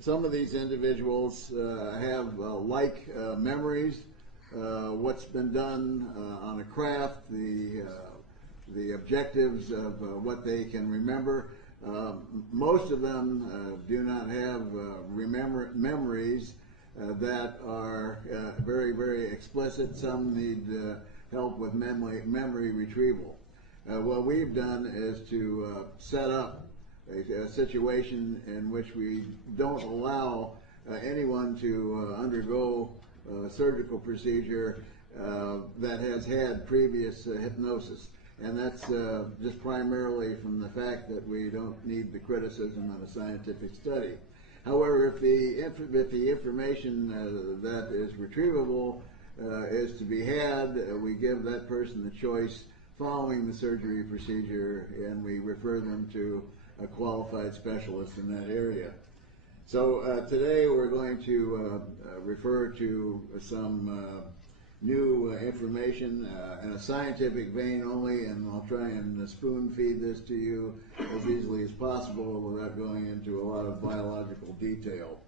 Some of these individuals have memories, what's been done on a craft, the objectives of what they can remember. Most of them do not have memories that are very, very explicit. Some need help with memory retrieval. What we've done is to set up a situation in which we don't allow anyone to undergo a surgical procedure that has had previous hypnosis. And that's just primarily from the fact that we don't need the criticism of a scientific study. However, if the information that is retrievable is to be had, we give that person the choice following the surgery procedure, and we refer them to a qualified specialist in that area. So today we're going to refer to some new information in a scientific vein only, and I'll try and spoon feed this to you as easily as possible without going into a lot of biological detail.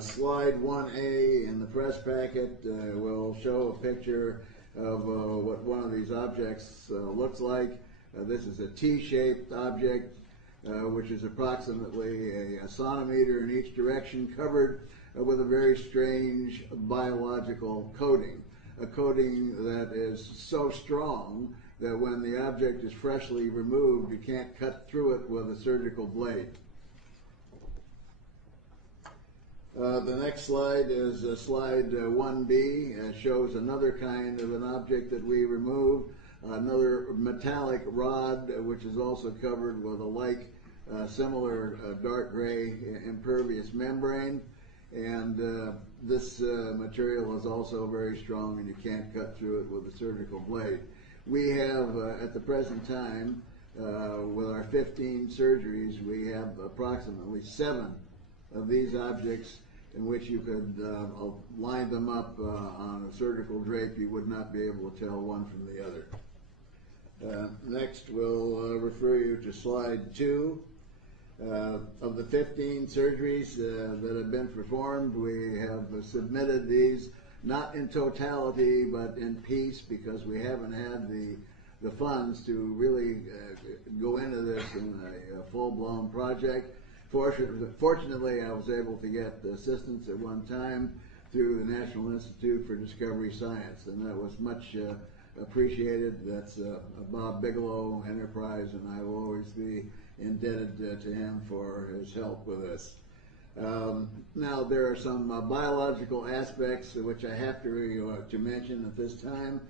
Slide 1A in the press packet will show a picture of what one of these objects looks like. This is a T-shaped object, which is approximately a centimeter in each direction, covered with a very strange biological coating. A coating that is so strong that when the object is freshly removed, you can't cut through it with a surgical blade. The next slide is slide 1B. It shows another kind of an object that we removed, another metallic rod, which is also covered with a similar dark gray impervious membrane. And this material is also very strong, and you can't cut through it with a surgical blade. We have, at the present time, with our 15 surgeries, we have approximately 7 of these objects in which you could line them up on a surgical drape. You would not be able to tell one from the other. Next, we'll refer you to slide 2. Of the 15 surgeries that have been performed, we have submitted these not in totality but in piece, because we haven't had the funds to really go into this in a full-blown project. Fortunately, I was able to get assistance at one time through the National Institute for Discovery Science, and that was much appreciated. That's Bob Bigelow Enterprise, and I will always be indebted to him for his help with this. Now, there are some biological aspects which I have to mention at this time.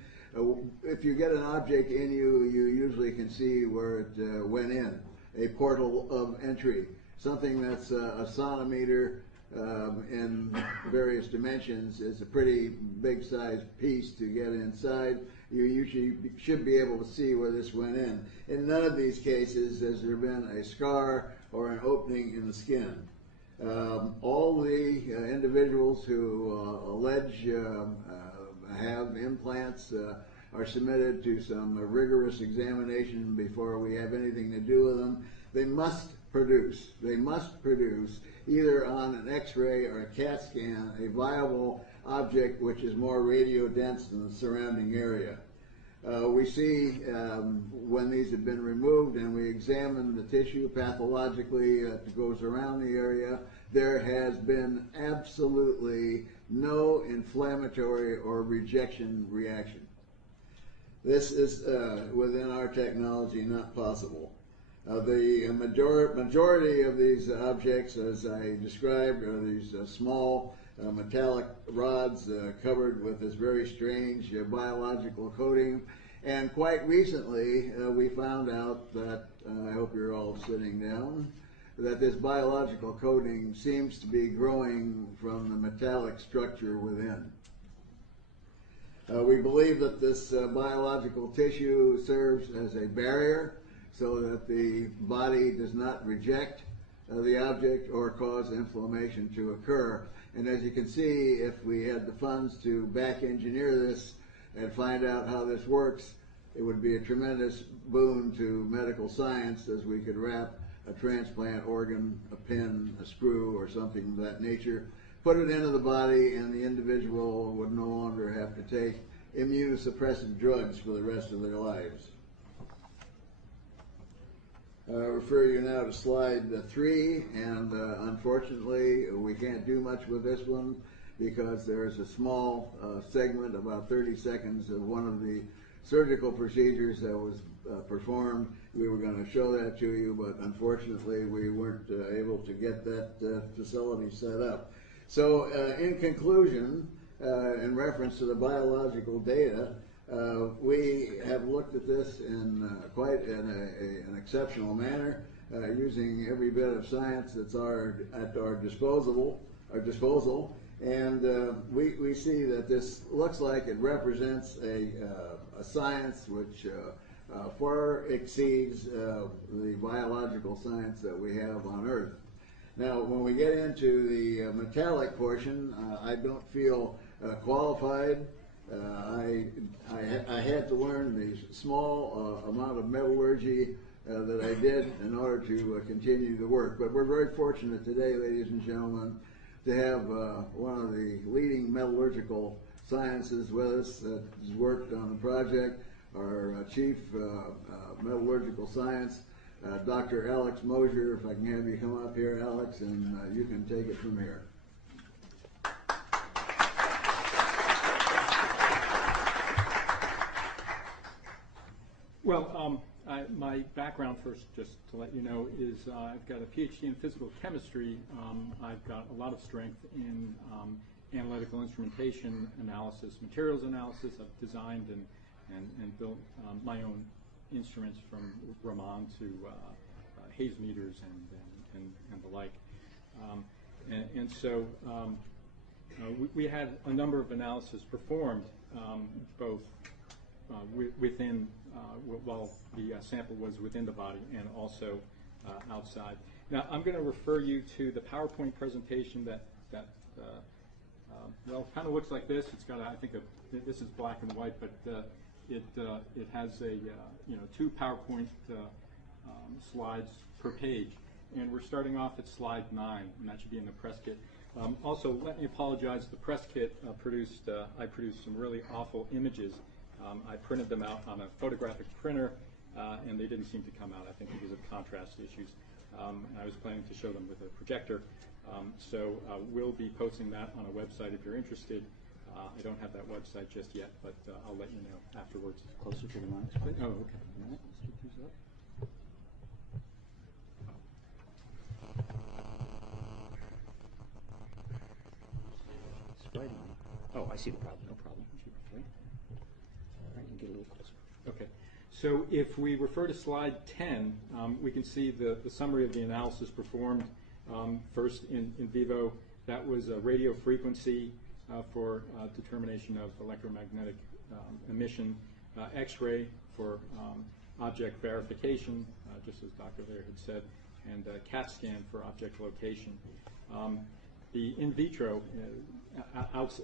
If you get an object in you, you usually can see where it went in, a portal of entry. Something that's a centimeter in various dimensions is a pretty big sized piece to get inside. You usually should be able to see where this went in. In none of these cases has there been a scar or an opening in the skin. All the individuals who allege have implants are submitted to some rigorous examination before we have anything to do with them. They must produce either on an X-ray or a CAT scan a viable object which is more radiodense than the surrounding area. We see when these have been removed and we examine the tissue pathologically that goes around the area, there has been absolutely no inflammatory or rejection reaction. This is within our technology not possible. The majority of these objects, as I described, are these small metallic rods covered with this very strange biological coating. And quite recently, we found out that, I hope you're all sitting down, that this biological coating seems to be growing from the metallic structure within. We believe that this biological tissue serves as a barrier so that the body does not reject the object or cause inflammation to occur. And as you can see, if we had the funds to back engineer this and find out how this works, it would be a tremendous boon to medical science, as we could wrap a transplant organ, a pin, a screw, or something of that nature, put it into the body, and the individual would no longer have to take immunosuppressive drugs for the rest of their lives. I refer you now to slide 3, and unfortunately we can't do much with this one because there's a small segment, about 30 seconds, of one of the surgical procedures that was performed. We were going to show that to you, but unfortunately we weren't able to get that facility set up. So in conclusion, in reference to the biological data, we have looked at this in quite an exceptional manner, using every bit of science that's at our disposal, and we see that this looks like it represents a science which far exceeds the biological science that we have on Earth. Now, when we get into the metallic portion, I don't feel qualified. I had to learn the small amount of metallurgy that I did in order to continue the work. But we're very fortunate today, ladies and gentlemen, to have one of the leading metallurgical sciences with us that has worked on the project, our chief metallurgical science, Dr. Alex Mosier. If I can have you come up here, Alex, and you can take it from here. Well, my background first, just to let you know, is I've got a PhD in physical chemistry. I've got a lot of strength in analytical instrumentation analysis, materials analysis. I've designed and built my own instruments from Raman to haze meters and the like. So we had a number of analyses performed, both within, while the sample was within the body, and also outside. Now, I'm going to refer you to the PowerPoint presentation that well, kind of looks like this. It's got, I think, this is black and white, but it has a 2 PowerPoint slides per page, and we're starting off at slide 9, and that should be in the press kit. Also, let me apologize. The press kit I produced some really awful images. I printed them out on a photographic printer, and they didn't seem to come out, I think, because of contrast issues. And I was planning to show them with a projector. So we'll be posting that on a website if you're interested. I don't have that website just yet, but I'll let you know afterwards. Closer to the mic, please. Oh, okay. All right, let's get these up. It's right on. Oh, I see the problem. No problem. All right, you get a little closer. Okay. So if we refer to slide 10, we can see the summary of the analysis performed. First in vivo, that was a radio frequency for determination of electromagnetic emission, X-ray for object verification, just as Dr. Lair had said, and CAT scan for object location. The in vitro,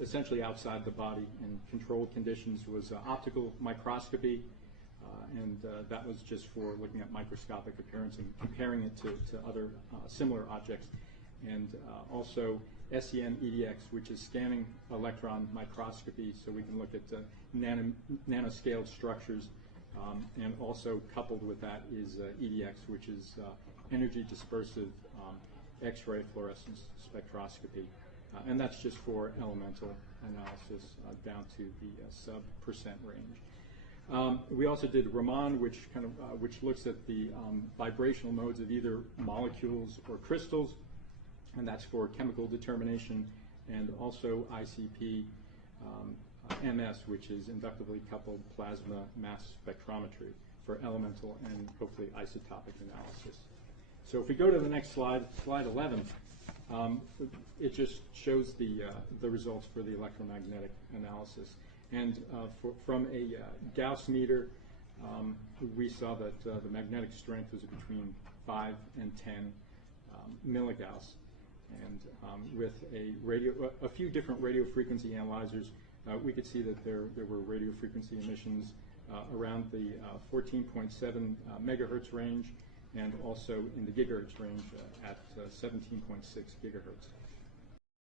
essentially outside the body in controlled conditions, was optical microscopy, and that was just for looking at microscopic appearance and comparing it to other similar objects. And also SEM-EDX, which is scanning electron microscopy, so we can look at nanoscaled structures. And also coupled with that is EDX, which is energy dispersive X-ray fluorescence spectroscopy. And that's just for elemental analysis down to the sub% range. We also did Raman, which which looks at the vibrational modes of either molecules or crystals, and that's for chemical determination, and also ICP MS, which is inductively coupled plasma mass spectrometry for elemental and hopefully isotopic analysis. So if we go to the next slide, slide 11, it just shows the results for the electromagnetic analysis. And from a Gauss meter, we saw that the magnetic strength was between 5 and 10 milligauss. And with a few different radio frequency analyzers, we could see that there were radio frequency emissions around the 14.7 megahertz range, and also in the gigahertz range at 17.6 gigahertz.